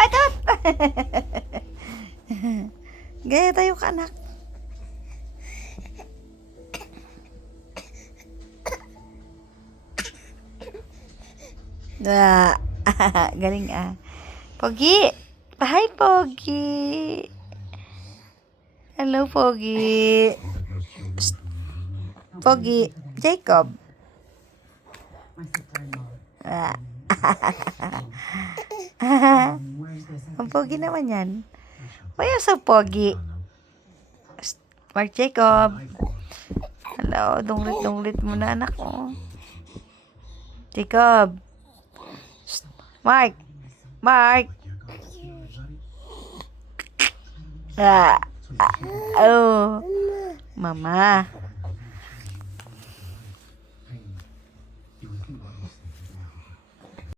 Atot! Gaya tayo ka, anak. Ah, galing ah. Pogi! Hi, Pogi! Hello, Pogi! Psst. Pogi! Jacob! Ah. Ang pogi naman yan. Why are so pogi? Psst. Mark Jacob! Hello, dunglit-dunglit mo na, anak ko. Jacob! Psst. Mark! Mark! Ah. Oh. Mama.